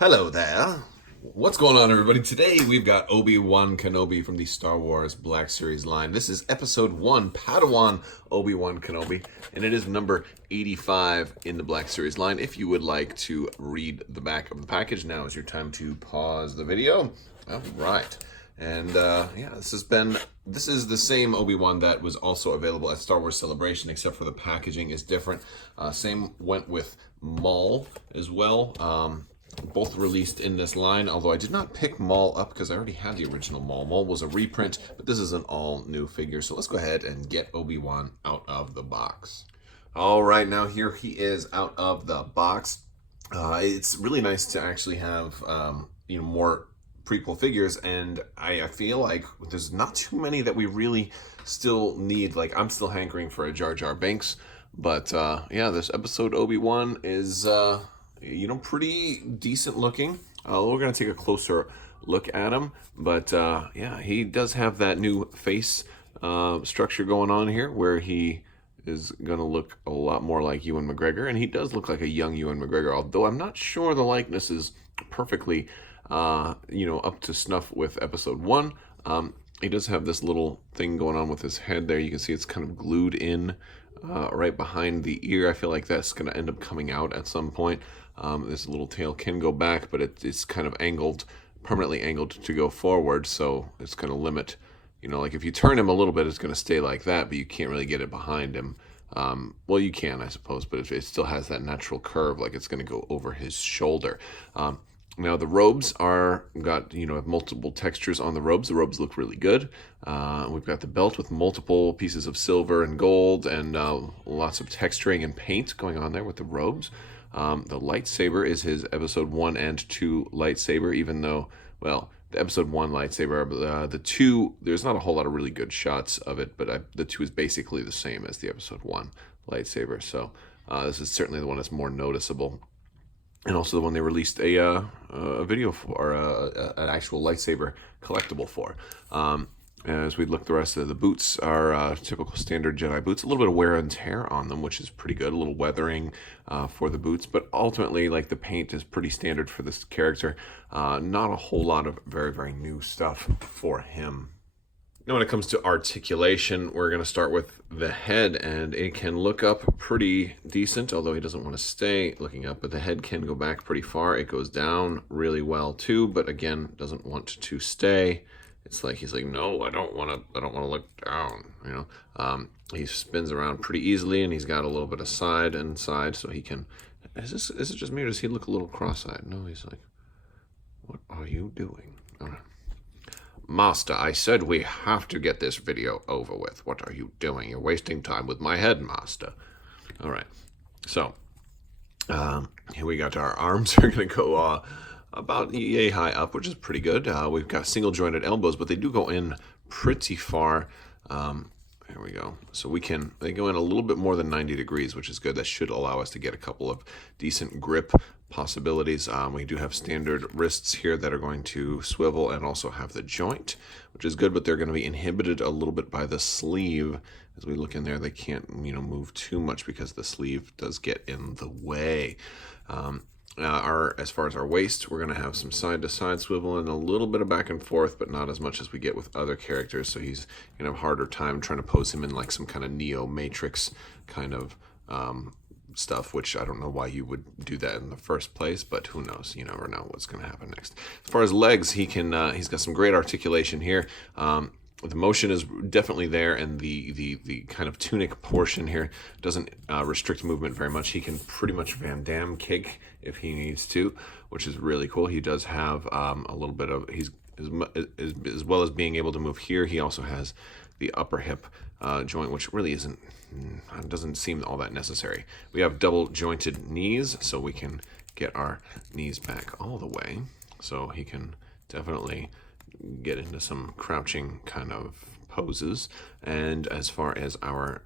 Hello there. What's going on, everybody? Today we've got Obi Wan Kenobi from the Star Wars Black Series line. This is episode 1, Padawan Obi Wan Kenobi, and it is number 85 in the Black Series line. If you would like to read the back of the package, now is your time to pause the video. All right. And yeah, this is the same Obi-Wan that was also available at Star Wars Celebration, except for the packaging is different. Same went with Maul as well. Both released in this line, although I did not pick Maul up because I already had the original Maul. Maul was a reprint, but this is an all-new figure. So let's go ahead and get Obi-Wan out of the box. All right, now here he is out of the box. It's really nice to actually have more prequel figures, and I feel like there's not too many that we really still need. Like, I'm still hankering for a Jar Jar Binks, but yeah, this episode Obi-Wan is pretty decent looking. We're gonna take a closer look at him, but yeah, he does have that new face structure going on here, where he is gonna look a lot more like Ewan McGregor, and he does look like a young Ewan McGregor. Although I'm not sure the likeness is perfectly, up to snuff with episode 1. He does have this little thing going on with his head there. You can see it's kind of glued in right behind the ear. I feel like that's going to end up coming out at some point. This little tail can go back, but it's kind of angled, permanently angled to go forward, so it's going to limit, like if you turn him a little bit, it's going to stay like that, but you can't really get it behind him. Well, you can, I suppose, but it still has that natural curve, like it's going to go over his shoulder. Now the robes have multiple textures on the robes. The robes look really good. We've got the belt with multiple pieces of silver and gold, and lots of texturing and paint going on there with the robes. The lightsaber is his episode 1 and 2 lightsaber, even though, well, the episode 1 lightsaber, the 2, there's not a whole lot of really good shots of it, but the 2 is basically the same as the episode 1 lightsaber. So this is certainly the one that's more noticeable. And also the one they released a video for, an actual lightsaber collectible for. As we look, the rest of the boots are typical standard Jedi boots. A little bit of wear and tear on them, which is pretty good. A little weathering for the boots. But ultimately, like, the paint is pretty standard for this character. Not a whole lot of very, very new stuff for him. Now, when it comes to articulation, we're going to start with the head, and it can look up pretty decent, although he doesn't want to stay looking up, but the head can go back pretty far. It goes down really well too, but again, doesn't want to stay. It's like he's like, no, I don't want to look down, He spins around pretty easily, and he's got a little bit of side and side, so he can. Is it just me, or does he look a little cross-eyed? No, he's like, what are you doing? All right. Master, I said we have to get this video over with. What are you doing? You're wasting time with my head, Master. All right. So, here we got our arms are going to go about yay high up, which is pretty good. We've got single jointed elbows, but they do go in pretty far. Here we go. So they go in a little bit more than 90 degrees, which is good. That should allow us to get a couple of decent grip possibilities. We do have standard wrists here that are going to swivel and also have the joint, which is good, but they're going to be inhibited a little bit by the sleeve. As we look in there, they can't, move too much because the sleeve does get in the way. As far as our waist, we're going to have some side-to-side swivel and a little bit of back and forth, but not as much as we get with other characters, so he's going to have a harder time trying to pose him in like some kind of Neo Matrix kind of stuff, which I don't know why you would do that in the first place, but who knows? You never know what's going to happen next. As far as legs, he's got some great articulation here. The motion is definitely there, and the kind of tunic portion here doesn't restrict movement very much. He can pretty much Van Damme kick if he needs to, which is really cool. He does have a little bit of, as well as being able to move here, he also has the upper hip joint, which really doesn't seem all that necessary. We have double jointed knees, so we can get our knees back all the way, so he can definitely get into some crouching kind of poses. And as far as our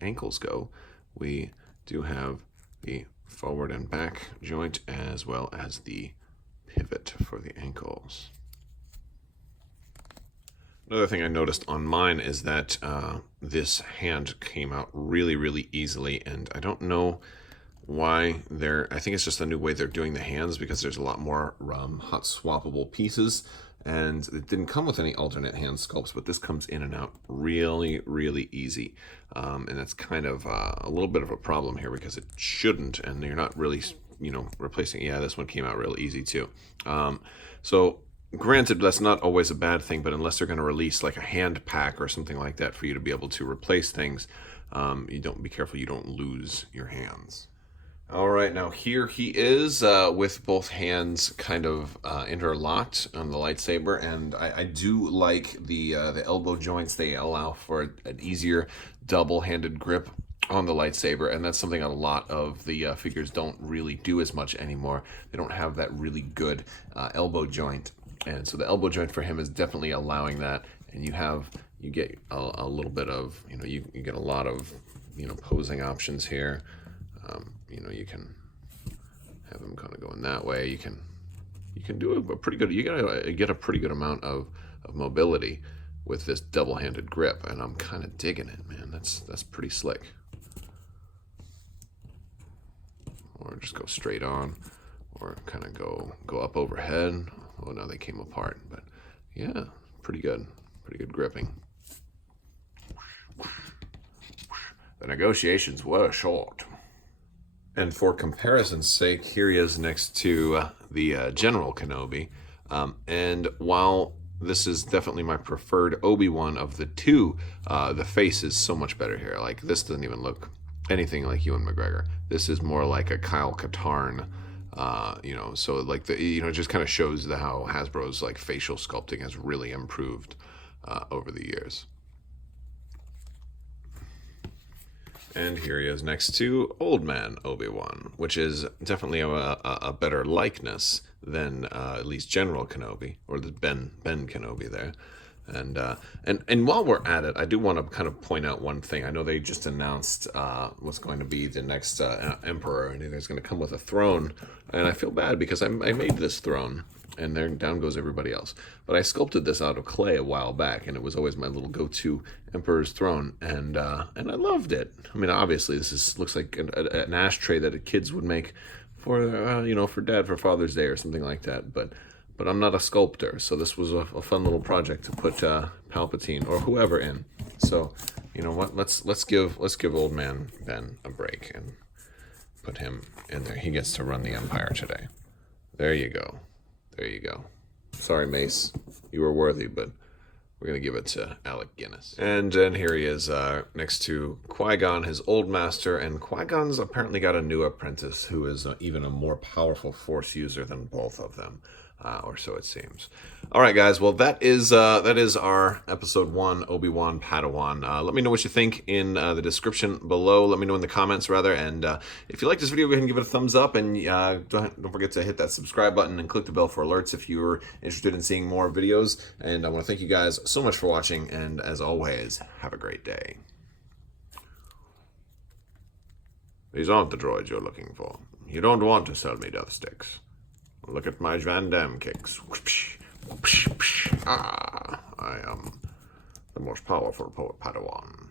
ankles go, we do have the forward and back joint as well as the pivot for the ankles. Another thing I noticed on mine is that this hand came out really, really easily, and I don't know why they're, I think it's just a new way they're doing the hands, because there's a lot more hot swappable pieces, and it didn't come with any alternate hand sculpts, but this comes in and out really, really easy. And that's kind of a little bit of a problem here, because it shouldn't, and you're not really, you know, replacing. Yeah, this one came out real easy too. So granted, that's not always a bad thing, but unless they're going to release like a hand pack or something like that for you to be able to replace things, you don't, be careful you don't lose your hands. All right, now here he is with both hands kind of interlocked on the lightsaber, and I do like the elbow joints. They allow for an easier double-handed grip on the lightsaber, and that's something a lot of the figures don't really do as much anymore. They don't have that really good elbow joint, and so the elbow joint for him is definitely allowing that, and you get a little bit of, you know, you get a lot of, you know, posing options here. You know, you can have them kind of going that way. You can do a pretty good, you get a pretty good amount of mobility with this double-handed grip, and I'm kind of digging it, man. That's pretty slick. Or just go straight on, or kind of go up overhead. Oh, now they came apart, but yeah, pretty good gripping. The negotiations were short. And for comparison's sake, here he is next to the General Kenobi. And while this is definitely my preferred Obi-Wan of the two, the face is so much better here. Like, this doesn't even look anything like Ewan McGregor. This is more like a Kyle Katarn, you know, so like you know, it just kind of shows how Hasbro's like facial sculpting has really improved over the years. And here he is next to Old Man Obi-Wan, which is definitely a better likeness than at least General Kenobi, or the Ben Kenobi there. And while we're at it, I do want to kind of point out one thing. I know they just announced what's going to be the next Emperor, and he's going to come with a throne. And I feel bad because I made this throne, and there down goes everybody else. But I sculpted this out of clay a while back, and it was always my little go-to Emperor's throne, and I loved it. I mean, obviously, looks like an ashtray that kids would make for you know, for Father's Day or something like that. But I'm not a sculptor, so this was a fun little project to put Palpatine or whoever in. So, you know what? Let's give Old Man Ben a break and put him in there. He gets to run the Empire today. There you go. There you go. Sorry, Mace. You were worthy, but we're going to give it to Alec Guinness. And then here he is next to Qui-Gon, his old master. And Qui-Gon's apparently got a new apprentice who is even a more powerful Force user than both of them. Or so it seems. All right, guys. Well, that is our episode 1 Obi-Wan Padawan. Let me know what you think in the description below. Let me know in the comments, rather. And if you like this video, go ahead and give it a thumbs up. And don't forget to hit that subscribe button and click the bell for alerts if you're interested in seeing more videos. And I want to thank you guys so much for watching. And as always, have a great day. These aren't the droids you're looking for. You don't want to sell me death sticks. Look at my Van Damme kicks. I am the most powerful Padawan.